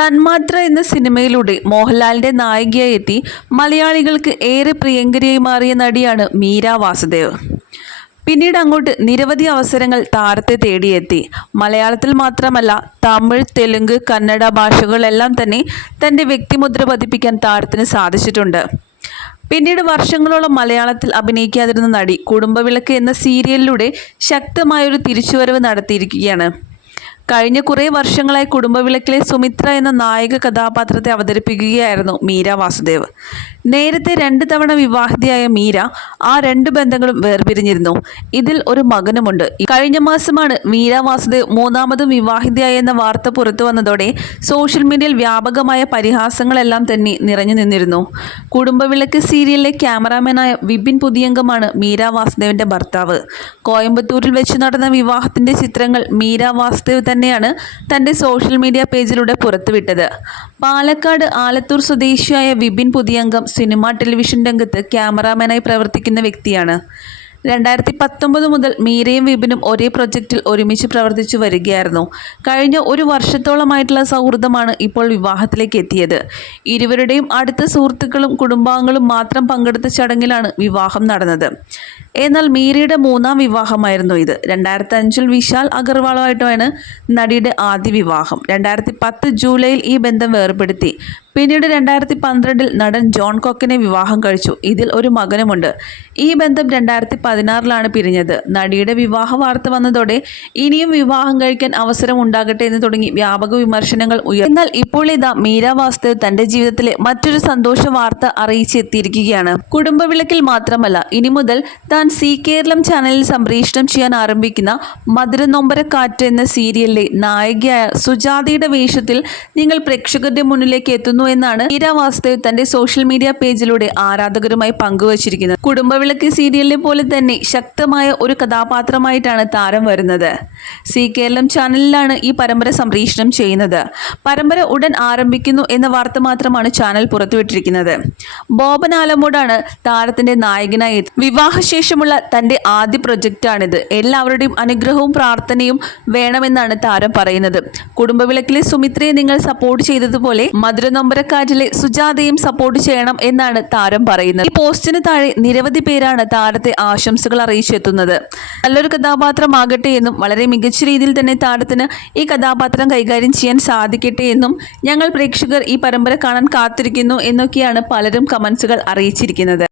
തന്മാത്ര എന്ന സിനിമയിലൂടെ മോഹൻലാലിന്റെ നായികയായി എത്തി മലയാളികൾക്ക് ഏറെ പ്രിയങ്കരിയായി മാറിയ നടിയാണ് മീര വാസുദേവ്. പിന്നീട് അങ്ങോട്ട് നിരവധി അവസരങ്ങൾ താരത്തെ തേടിയെത്തി. മലയാളത്തിൽ മാത്രമല്ല തമിഴ് തെലുങ്ക് കന്നഡ ഭാഷകളെല്ലാം തന്നെ തന്റെ വ്യക്തിമുദ്ര പതിപ്പിക്കാൻ താരത്തിന് സാധിച്ചിട്ടുണ്ട്. പിന്നീട് വർഷങ്ങളോളം മലയാളത്തിൽ അഭിനയിക്കാതിരുന്ന നടി കുടുംബവിളക്ക് എന്ന സീരിയലിലൂടെ ശക്തമായൊരു തിരിച്ചുവരവ് നടത്തിയിരിക്കുകയാണ്. കഴിഞ്ഞ കുറേ വർഷങ്ങളായി കുടുംബവിളക്കിലെ സുമിത്ര എന്ന നായക കഥാപാത്രത്തെ അവതരിപ്പിക്കുകയായിരുന്നു മീര വാസുദേവ്. നേരത്തെ രണ്ട് തവണ വിവാഹിതയായ മീര ആ രണ്ട് ബന്ധങ്ങളും വേർപിരിഞ്ഞിരുന്നു. ഇതിൽ ഒരു മകനുമുണ്ട്. കഴിഞ്ഞ മാസമാണ് മീര വാസുദേവ് മൂന്നാമതും വിവാഹിതയായ എന്ന വാർത്ത പുറത്തു വന്നതോടെ സോഷ്യൽ മീഡിയയിൽ വ്യാപകമായ പരിഹാസങ്ങളെല്ലാം തന്നെ നിറഞ്ഞു നിന്നിരുന്നു. കുടുംബവിളക്ക് സീരിയലിലെ ക്യാമറാമാനായ വിപിൻ പുതിയംഗമാണ് മീര വാസുദേവിന്റെ ഭർത്താവ്. കോയമ്പത്തൂരിൽ വെച്ച് നടന്ന വിവാഹത്തിന്റെ ചിത്രങ്ങൾ മീര വാസുദേവ് തന്നെയാണ് തന്റെ സോഷ്യൽ മീഡിയ പേജിലൂടെ പുറത്തുവിട്ടത്. പാലക്കാട് ആലത്തൂർ സ്വദേശിയായ വിപിൻ പുതിയംഗം സിനിമ ടെലിവിഷൻ രംഗത്ത് ക്യാമറാമാനായി പ്രവർത്തിക്കുന്ന വ്യക്തിയാണ്. രണ്ടായിരത്തി പത്തൊമ്പത് മുതൽ മീരയും വിപിനും ഒരേ പ്രൊജക്റ്റിൽ ഒരുമിച്ച് പ്രവർത്തിച്ചു വരികയായിരുന്നു. കഴിഞ്ഞ ഒരു വർഷത്തോളമായിട്ടുള്ള സൗഹൃദമാണ് ഇപ്പോൾ വിവാഹത്തിലേക്ക് എത്തിയത്. ഇരുവരുടെയും അടുത്ത സുഹൃത്തുക്കളും കുടുംബാംഗങ്ങളും മാത്രം പങ്കെടുത്ത ചടങ്ങിലാണ് വിവാഹം നടന്നത്. എന്നാൽ മീരയുടെ മൂന്നാം വിവാഹമായിരുന്നു ഇത്. രണ്ടായിരത്തി അഞ്ചിൽ വിശാൽ അഗർവാളുമായിട്ടുമാണ് നടിയുടെ ആദ്യ വിവാഹം. രണ്ടായിരത്തി പത്ത് ജൂലൈയിൽ ഈ ബന്ധം വേർപെടുത്തി. പിന്നീട് രണ്ടായിരത്തി പന്ത്രണ്ടിൽ നടൻ ജോൺ കൊക്കിനെ വിവാഹം കഴിച്ചു. ഇതിൽ ഒരു മകനുമുണ്ട്. ഈ ബന്ധം രണ്ടായിരത്തി പതിനാറിലാണ് പിരിഞ്ഞത്. നടിയുടെ വിവാഹ വാർത്ത വന്നതോടെ ഇനിയും വിവാഹം കഴിക്കാൻ അവസരം ഉണ്ടാകട്ടെ എന്ന് തുടങ്ങി വ്യാപക വിമർശനങ്ങൾ ഉയർന്നു എന്നാൽ ഇപ്പോൾ ഇതാ മീര വാസ്തവ് തന്റെ ജീവിതത്തിലെ മറ്റൊരു സന്തോഷ വാർത്ത അറിയിച്ചെത്തിയിരിക്കുകയാണ് കുടുംബവിളക്കിൽ മാത്രമല്ല ഇനി മുതൽ താൻ സി കേരളം ചാനലിൽ സംപ്രേഷണം ചെയ്യാൻ ആരംഭിക്കുന്ന മധുരനൊമ്പരക്കാറ്റ് എന്ന സീരിയലിലെ നായികയായ സുജാതയുടെ വേഷത്തിൽ നിങ്ങൾ പ്രേക്ഷകരുടെ മുന്നിലേക്ക് എത്തുന്നു എന്നാണ് മീര വാസ്തവ് തന്റെ സോഷ്യൽ മീഡിയ പേജിലൂടെ ആരാധകരുമായി പങ്കുവച്ചിരിക്കുന്നത്. കുടുംബവിളക്ക് സീരിയലിനെ പോലെ തന്നെ ശക്തമായ ഒരു കഥാപാത്രമായിട്ടാണ് താരം വരുന്നത്. സി കേരളം ചാനലിലാണ് ഈ പരമ്പര സംപ്രേഷണം ചെയ്യുന്നത്. പരമ്പര ഉടൻ ആരംഭിക്കുന്നു എന്ന വാർത്ത മാത്രമാണ് ചാനൽ പുറത്തുവിട്ടിരിക്കുന്നത്. ബോബൻ ആലമോടാണ് താരത്തിന്റെ നായകനായി എത്തി- വിവാഹശേഷമുള്ള തന്റെ ആദ്യ പ്രൊജക്റ്റാണിത്. എല്ലാവരുടെയും അനുഗ്രഹവും പ്രാർത്ഥനയും വേണമെന്നാണ് താരം പറയുന്നത്. കുടുംബവിളക്കിലെ സുമിത്രയെ നിങ്ങൾ സപ്പോർട്ട് ചെയ്തതുപോലെ മധുര മധുരനൊമ്പരക്കാറ്റിലെ സുജാതയും സപ്പോർട്ട് ചെയ്യണം എന്നാണ് താരം പറയുന്നത്. ഈ പോസ്റ്റിന് താഴെ നിരവധി പേരാണ് താരത്തെ ആശംസകൾ അറിയിച്ചെത്തുന്നത്. നല്ലൊരു കഥാപാത്രമാകട്ടെ എന്നും വളരെ മികച്ച രീതിയിൽ തന്നെ താരത്തിന് ഈ കഥാപാത്രം കൈകാര്യം ചെയ്യാൻ സാധിക്കട്ടെ എന്നും ഞങ്ങൾ പ്രേക്ഷകർ ഈ പരമ്പര കാണാൻ കാത്തിരിക്കുന്നു എന്നൊക്കെയാണ് പലരും കമൻസുകൾ അറിയിച്ചിരിക്കുന്നത്.